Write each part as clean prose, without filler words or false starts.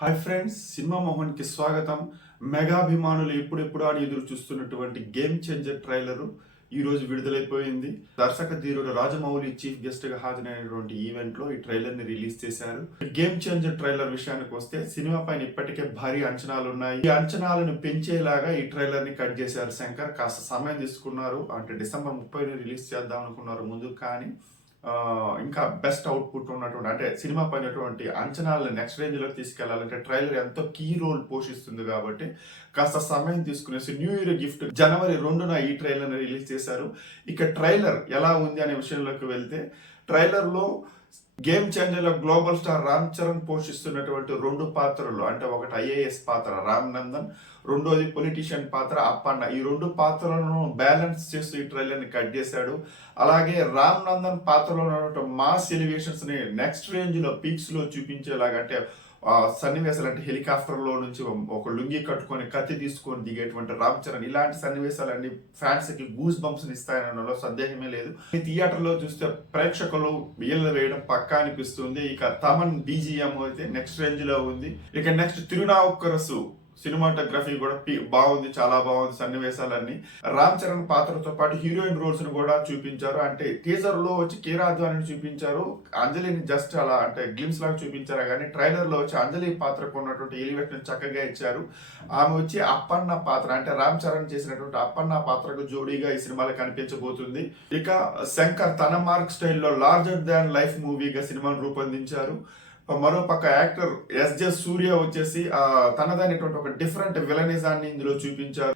Hi friends, cinema మోహన్కి స్వాగతం. మెగాభిమానులు ఎప్పుడెప్పుడు అని ఎదురు చూస్తున్నటువంటి గేమ్ చేంజర్ ట్రైలర్ ఈ రోజు విడుదలైపోయింది. దర్శక ధీరుడు రాజమౌళి చీఫ్ గెస్ట్ గా హాజరైనటువంటి ఈవెంట్ లో ఈ ట్రైలర్ ని రిలీజ్ చేశారు. గేమ్ చేంజర్ ట్రైలర్ విషయానికి వస్తే సినిమా పైన ఇప్పటికే భారీ అంచనాలు ఉన్నాయి. ఈ అంచనాలను పెంచేలాగా ఈ ట్రైలర్ ని కట్ చేశారు శంకర్. కాస్త సమయం తీసుకున్నారు, అంటే డిసెంబర్ 30 రిలీజ్ చేద్దాం అనుకున్నారు ముందు, కానీ ఇంకా బెస్ట్ అవుట్పుట్ ఉన్నటువంటి, అంటే సినిమా పైనటువంటి అంచనాలను నెక్స్ట్ రేంజ్ లోకి తీసుకెళ్లాలంటే ట్రైలర్ ఎంతో కీ రోల్ పోషిస్తుంది కాబట్టి కాస్త సమయం తీసుకునేసి న్యూ ఇయర్ గిఫ్ట్ జనవరి 2న ఈ ట్రైలర్ ని రిలీజ్ చేశారు. ఇక ట్రైలర్ ఎలా ఉంది అనే విషయంలోకి వెళ్తే, ట్రైలర్ లో గేమ్ చేంజర్ లో గ్లోబల్ స్టార్ రామ్ చరణ్ పోషిస్తున్నటువంటి రెండు పాత్రలు, అంటే ఒకటి ఐఏఎస్ పాత్ర రామ్ నందన్, రెండోది పొలిటీషియన్ పాత్ర అప్పన్న. ఈ రెండు పాత్రలను బ్యాలెన్స్ చేస్తూ ఈ ట్రైలర్ ని కట్ చేశాడు. అలాగే రామ్ నందన్ పాత్రలో ఉన్నటువంటి మాస్ ఎలివేషన్స్ ని నెక్స్ట్ రేంజ్ లో పీక్స్ లో చూపించేలాగా, అంటే సన్నివేశాలు, అంటే హెలికాప్టర్ లో నుంచి ఒక లుంగి కట్టుకొని కత్తి తీసుకొని దిగేటువంటి రామ్ చరణ్, ఇలాంటి సన్నివేశాలన్నీ ఫ్యాన్స్ కి గూస్ బంప్స్ ఇస్తాయనలో సందేహమే లేదు. ఈ థియేటర్ లో చూస్తే ప్రేక్షకులు బియ్యలు వేయడం పక్కా అనిపిస్తుంది. ఇక తమన్ బీజిఎం అయితే నెక్స్ట్ రేంజ్ లో ఉంది. ఇక నెక్స్ట్ తిరునావుక్కరసు సినిమాటోగ్రఫీ కూడా బాగుంది, చాలా బాగుంది. సన్నివేశాలన్నీ రామ్ చరణ్ పాత్రతో పాటు హీరోయిన్ రోల్స్ ను కూడా చూపించారు. అంటే టీజర్ లో వచ్చి కీరాద్వాని చూపించారు, అంజలిని జస్ట్ అలా అంటే గ్లిమ్స్ లాగా చూపించారు, కానీ ట్రైలర్ లో వచ్చి అంజలి పాత్రకు ఉన్నటువంటి ఎలివేషన్ చక్కగా ఇచ్చారు. ఆమె వచ్చి అప్పన్న పాత్ర, అంటే రామ్ చరణ్ చేసినటువంటి అప్పన్న పాత్రకు జోడీగా ఈ సినిమాలో కనిపించబోతుంది. ఇక శంకర్ తన మార్క్ స్టైల్లో లార్జర్ దాన్ లైఫ్ మూవీగా సినిమాను రూపొందించారు. మరో పక్క యాక్టర్ ఎస్జే సూర్య వచ్చేసి తనదైనటువంటి ఒక డిఫరెంట్ విలనిజాన్ని ఇందులో చూపించారు.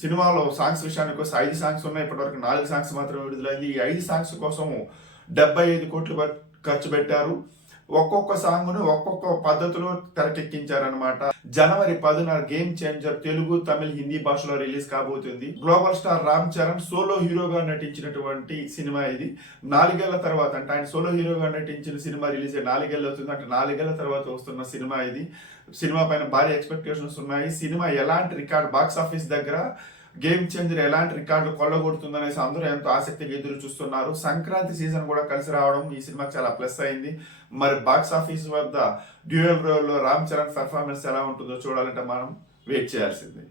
సినిమాలో సాంగ్స్ విషయానికి వస్తే 5 సాంగ్స్ ఉన్నాయి, ఇప్పటివరకు 4 సాంగ్స్ మాత్రమే విడుదలైంది. ఈ 5 సాంగ్స్ కోసం 75 కోట్లు ఖర్చు పెట్టారు. ఒక్కొక్క సాంగ్ ను ఒక్కొక్క పద్ధతిలో తెరకెక్కించారనమాట. జనవరి 10న గేమ్ చేంజర్ తెలుగు, తమిళ, హిందీ భాషలో రిలీజ్ కాబోతుంది. Global star Ram Charan solo హీరోగా నటించినటువంటి సినిమా ఇది. 4 ఏళ్ల తర్వాత, అంటే ఆయన సోలో హీరోగా నటించిన సినిమా రిలీజ్ 4 ఏళ్ళు అవుతుంది, అంటే 4 ఏళ్ల తర్వాత వస్తున్న సినిమా ఇది. సినిమా పైన భారీ ఎక్స్పెక్టేషన్స్ ఉన్నాయి. సినిమా ఎలాంటి రికార్డ్ బాక్స్ ఆఫీస్ దగ్గర గేమ్ చేంజర్ ఎలాంటి రికార్డు కొల్లగొడుతుందనేసి అందరూ ఎంతో ఆసక్తిగా ఎదురు చూస్తున్నారు. సంక్రాంతి సీజన్ కూడా కలిసి రావడం ఈ సినిమాకి చాలా ప్లస్ అయింది. మరి బాక్స్ ఆఫీస్ వద్ద డ్యూయల్ రోల్ లో రామ్ చరణ్ పెర్ఫార్మెన్స్ ఎలా ఉంటుందో చూడాలంటే మనం వెయిట్ చేయాల్సిందే.